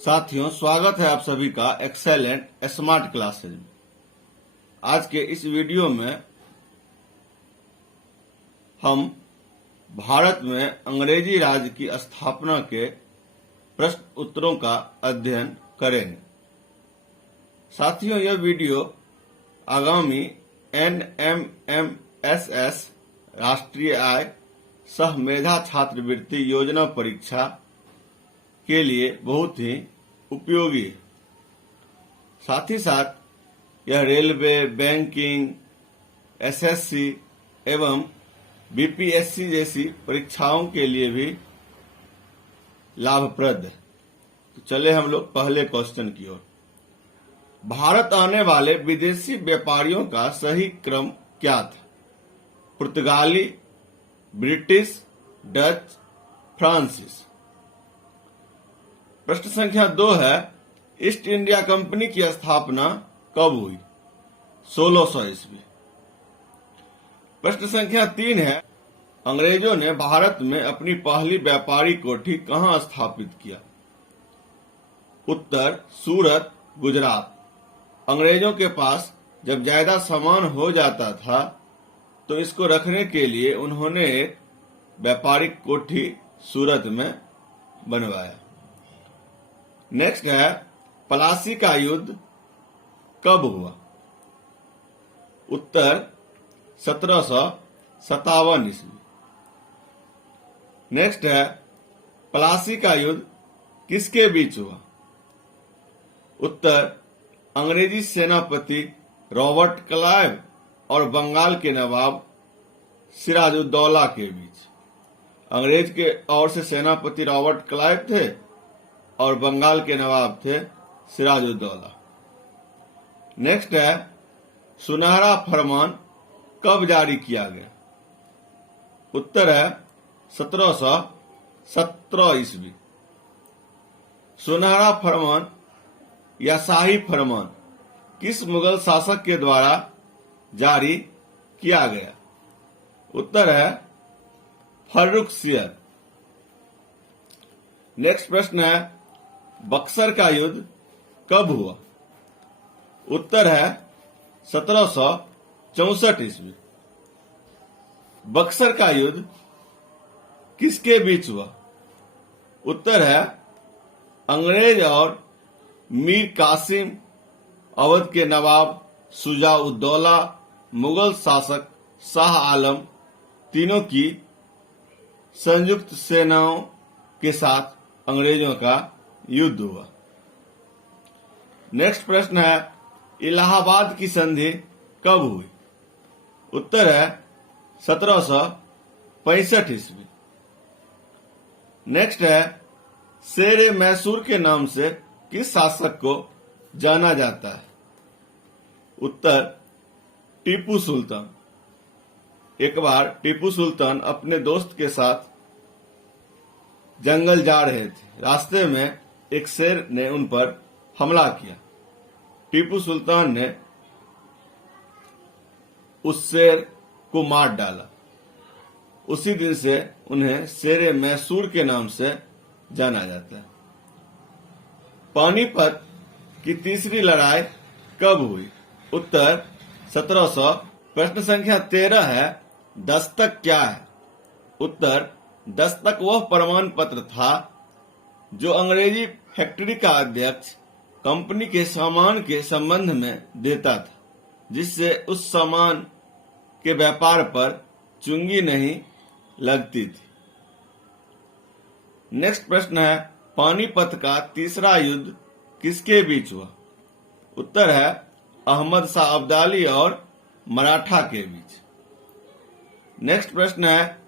साथियों, स्वागत है आप सभी का एक्सेलेंट स्मार्ट क्लासेज में। आज के इस वीडियो में हम भारत में अंग्रेजी राज की स्थापना के प्रश्न उत्तरों का अध्ययन करेंगे। साथियों, यह वीडियो आगामी NMMSS राष्ट्रीय आय सह मेधा छात्रवृत्ति योजना परीक्षा के लिए बहुत ही उपयोगी है। साथ ही साथ यह रेलवे, बैंकिंग, SSC एवं BPSC जैसी परीक्षाओं के लिए भी लाभप्रद है। तो चले हम लोग पहले क्वेश्चन की ओर। भारत आने वाले विदेशी व्यापारियों का सही क्रम क्या था? पुर्तगाली, ब्रिटिश, डच, फ्रांसीसी। प्रश्न संख्या 2 है, ईस्ट इंडिया कंपनी की स्थापना कब हुई? 1600 ईस्वी। प्रश्न संख्या 3 है, अंग्रेजों ने भारत में अपनी पहली व्यापारी कोठी कहां स्थापित किया? उत्तर, सूरत, गुजरात। अंग्रेजों के पास जब ज्यादा सामान हो जाता था तो इसको रखने के लिए उन्होंने एक व्यापारिक कोठी सूरत में बनवाया। नेक्स्ट है, प्लासी का युद्ध कब हुआ? उत्तर, 1757 ईस्वी। नेक्स्ट है, प्लासी का युद्ध किसके बीच हुआ? उत्तर, अंग्रेजी सेनापति रॉबर्ट क्लाइव और बंगाल के नवाब सिराजुद्दौला के बीच। अंग्रेज के ओर से सेनापति रॉबर्ट क्लाइव थे और बंगाल के नवाब थे सिराजुद्दौला। नेक्स्ट है, सुनहरा फरमान कब जारी किया गया? उत्तर है, 1717 ईस्वी। सुनहरा फरमान या शाही फरमान किस मुगल शासक के द्वारा जारी किया गया? उत्तर है, फर्रुखसियर। नेक्स्ट प्रश्न है, बक्सर का युद्ध कब हुआ? उत्तर है, 1764 ईस्वी। बक्सर का युद्ध किसके बीच हुआ? उत्तर है, अंग्रेज और मीर कासिम, अवध के नवाब शुजा-उद-दौला, मुगल शासक शाह आलम, तीनों की संयुक्त सेनाओं के साथ अंग्रेजों का युद्ध हुआ। नेक्स्ट प्रश्न है, इलाहाबाद की संधि कब हुई? उत्तर है, 1765 ईस्वी। नेक्स्ट है, शेर मैसूर के नाम से किस शासक को जाना जाता है? उत्तर, टीपू सुल्तान। एक बार टीपू सुल्तान अपने दोस्त के साथ जंगल जा रहे थे। रास्ते में एक शेर ने उन पर हमला किया। टीपू सुल्तान ने उस शेर को मार डाला। उसी दिन से उन्हें शेर मैसूर के नाम से जाना जाता है। पानीपत की तीसरी लड़ाई कब हुई? उत्तर, 1700। प्रश्न संख्या 13 है, दस्तक क्या है? उत्तर, दस्तक वह प्रमाण पत्र था जो अंग्रेजी फैक्ट्री का अध्यक्ष कंपनी के सामान के संबंध में देता था, जिससे उस सामान के व्यापार पर चुंगी नहीं लगती थी। नेक्स्ट प्रश्न है, पानीपत का तीसरा युद्ध किसके बीच हुआ? उत्तर है, अहमद शाह अब्दाली और मराठा के बीच। नेक्स्ट प्रश्न है,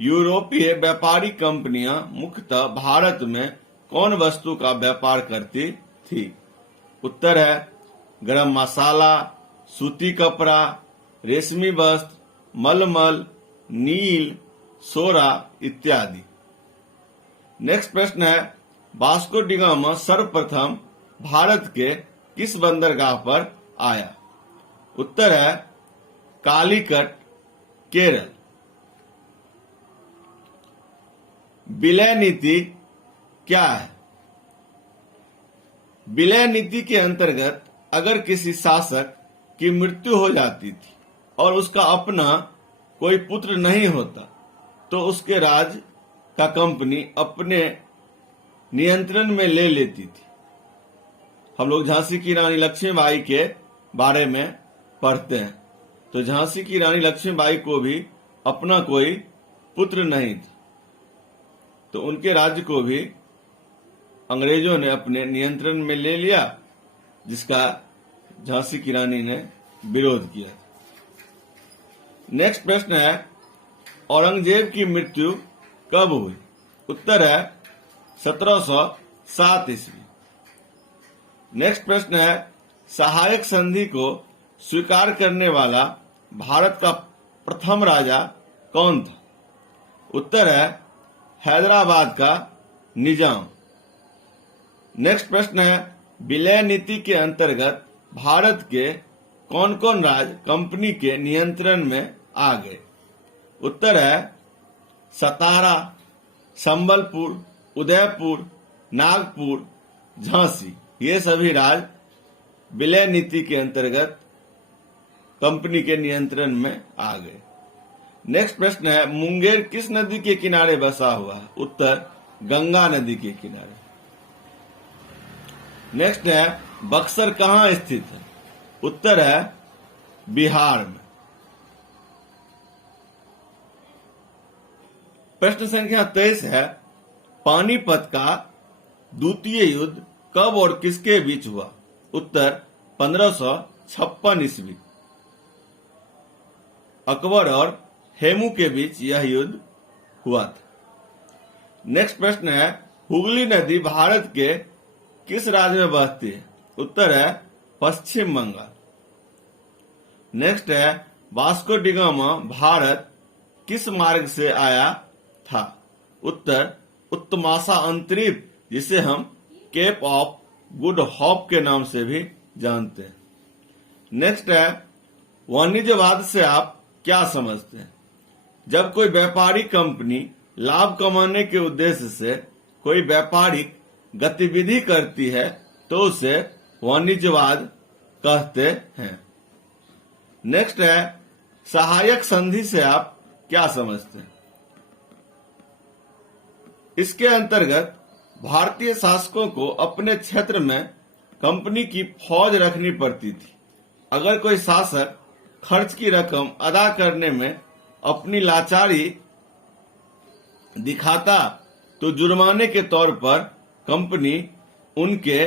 यूरोपीय व्यापारी कंपनियां मुख्यतः भारत में कौन वस्तु का व्यापार करती थी? उत्तर है, गरम मसाला, सूती कपड़ा, रेशमी वस्त्र, मलमल, नील, सोरा इत्यादि। नेक्स्ट प्रश्न है, वास्को डी गामा सर्वप्रथम भारत के किस बंदरगाह पर आया? उत्तर है, कालीकट, केरल। विलय नीति क्या है? विलय नीति के अंतर्गत अगर किसी शासक की मृत्यु हो जाती थी और उसका अपना कोई पुत्र नहीं होता तो उसके राज का कंपनी अपने नियंत्रण में ले लेती थी। हम लोग झांसी की रानी लक्ष्मीबाई के बारे में पढ़ते हैं, तो झांसी की रानी लक्ष्मीबाई को भी अपना कोई पुत्र नहीं था, तो उनके राज्य को भी अंग्रेजों ने अपने नियंत्रण में ले लिया, जिसका झांसी की रानी ने विरोध किया। नेक्स्ट प्रश्न है, औरंगजेब की मृत्यु कब हुई? उत्तर है 1707 ईस्वी। नेक्स्ट प्रश्न है, सहायक संधि को स्वीकार करने वाला भारत का प्रथम राजा कौन था? उत्तर है हैदराबाद का निजाम। नेक्स्ट प्रश्न है, विलय नीति के अंतर्गत भारत के कौन कौन राज्य कंपनी के नियंत्रण में आ गए? उत्तर है सतारा, संबलपुर, उदयपुर, नागपुर, झांसी, ये सभी राज्य विलय नीति के अंतर्गत कंपनी के नियंत्रण में आ गए। नेक्स्ट प्रश्न है, मुंगेर किस नदी के किनारे बसा हुआ है? उत्तर गंगा नदी के किनारे। नेक्स्ट है, बक्सर कहाँ स्थित है? उत्तर है बिहार में। प्रश्न संख्या 23 है, पानीपत का द्वितीय युद्ध कब और किसके बीच हुआ? उत्तर 1556 ईस्वी। अकबर और हेमू के बीच यह युद्ध हुआ था। नेक्स्ट प्रश्न है, हुगली नदी भारत के किस राज्य में बहती है? उत्तर है पश्चिम बंगाल। नेक्स्ट है, वास्को डी गामा भारत किस मार्ग से आया था? उत्तर उत्तमाशा अंतरिप, जिसे हम केप ऑफ गुड होप के नाम से भी जानते हैं। नेक्स्ट है, वाणिज्यवाद से आप क्या समझते हैं? जब कोई व्यापारिक कंपनी लाभ कमाने के उद्देश्य से कोई व्यापारिक गतिविधि करती है तो उसे वाणिज्यवाद कहते हैं। नेक्स्ट है, सहायक संधि से आप क्या समझते हैं? इसके अंतर्गत भारतीय शासकों को अपने क्षेत्र में कंपनी की फौज रखनी पड़ती थी। अगर कोई शासक खर्च की रकम अदा करने में अपनी लाचारी दिखाता तो जुर्माने के तौर पर कंपनी उनके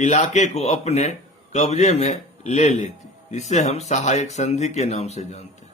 इलाके को अपने कब्जे में ले लेती, जिसे हम सहायक संधि के नाम से जानते हैं।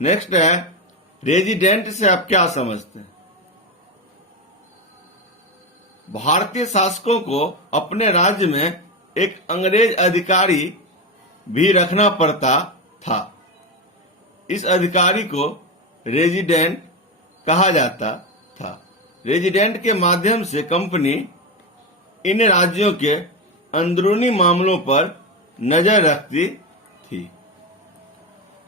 नेक्स्ट है, रेजिडेंट से आप क्या समझते हैं? भारतीय शासकों को अपने राज्य में एक अंग्रेज अधिकारी भी रखना पड़ता था। इस अधिकारी को रेजिडेंट कहा जाता था। रेजिडेंट के माध्यम से कंपनी इन राज्यों के अंदरूनी मामलों पर नजर रखती थी।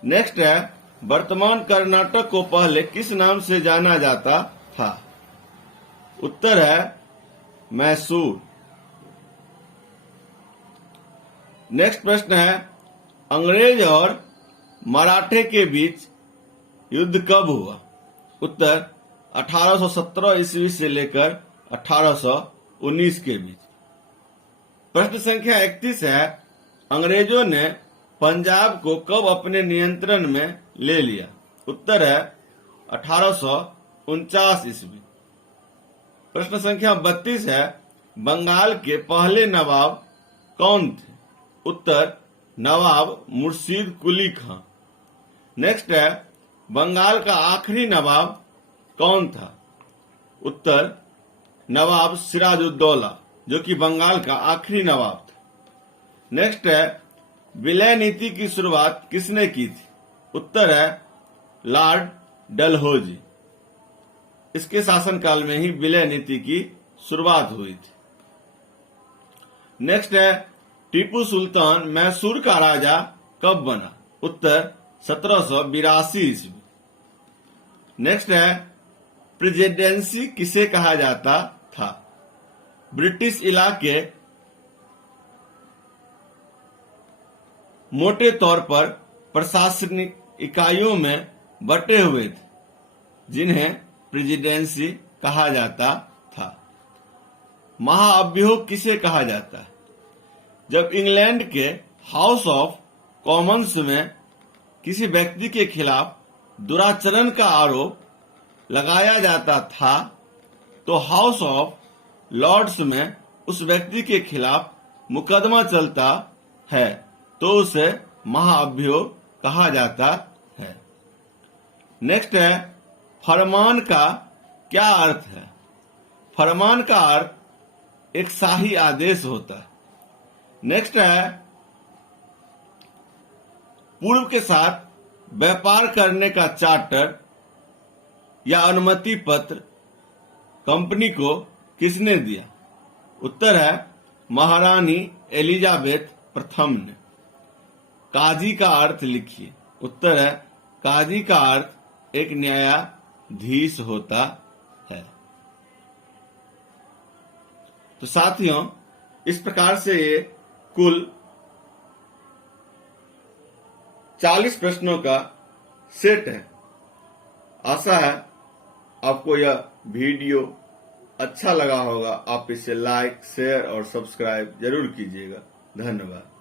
नेक्स्ट है, वर्तमान कर्नाटक को पहले किस नाम से जाना जाता था? उत्तर है मैसूर। नेक्स्ट प्रश्न है, अंग्रेज और मराठे के बीच युद्ध कब हुआ? उत्तर 1817 ईस्वी से लेकर 1819 के बीच। प्रश्न संख्या 31 है, अंग्रेजों ने पंजाब को कब अपने नियंत्रण में ले लिया? उत्तर है 1849 ईस्वी। प्रश्न संख्या 32 है, बंगाल के पहले नवाब कौन थे? उत्तर नवाब मुर्शीद कुली खां। नेक्स्ट है, बंगाल का आखिरी नवाब कौन था? उत्तर नवाब सिराजुद्दौला, जो कि बंगाल का आखिरी नवाब था। नेक्स्ट है, विलय नीति की शुरुआत किसने की थी? उत्तर है लॉर्ड डलहौजी। इसके शासनकाल में ही विलय नीति की शुरुआत हुई थी। नेक्स्ट है, टीपू सुल्तान मैसूर का राजा कब बना? उत्तर 1782 ईस्वी। नेक्स्ट है प्रेसिडेंसी किसे कहा जाता था? ब्रिटिश इलाके मोटे तौर पर प्रशासनिक इकाइयों में बटे हुए थे, जिन्हें प्रेसिडेंसी कहा जाता था। महाअभियोग किसे कहा जाता है? जब इंग्लैंड के हाउस ऑफ कॉमन्स में किसी व्यक्ति के खिलाफ दुराचरण का आरोप लगाया जाता था, तो हाउस ऑफ लॉर्ड्स में उस व्यक्ति के खिलाफ मुकदमा चलता है, तो उसे महाअभियोग कहा जाता है। नेक्स्ट है फरमान का क्या अर्थ है? फरमान का अर्थ एक शाही आदेश होता है। नेक्स्ट है पूर्व के साथ व्यापार करने का चार्टर या अनुमति पत्र कंपनी को किसने दिया? उत्तर है महारानी एलिजाबेथ प्रथम ने। काजी का अर्थ लिखिए। उत्तर है काजी का अर्थ एक न्यायाधीश होता है। तो साथियों, इस प्रकार से ये कुल 40 प्रश्नों का सेट है। आशा है आपको यह वीडियो अच्छा लगा होगा। आप इसे लाइक, शेयर और सब्सक्राइब जरूर कीजिएगा। धन्यवाद।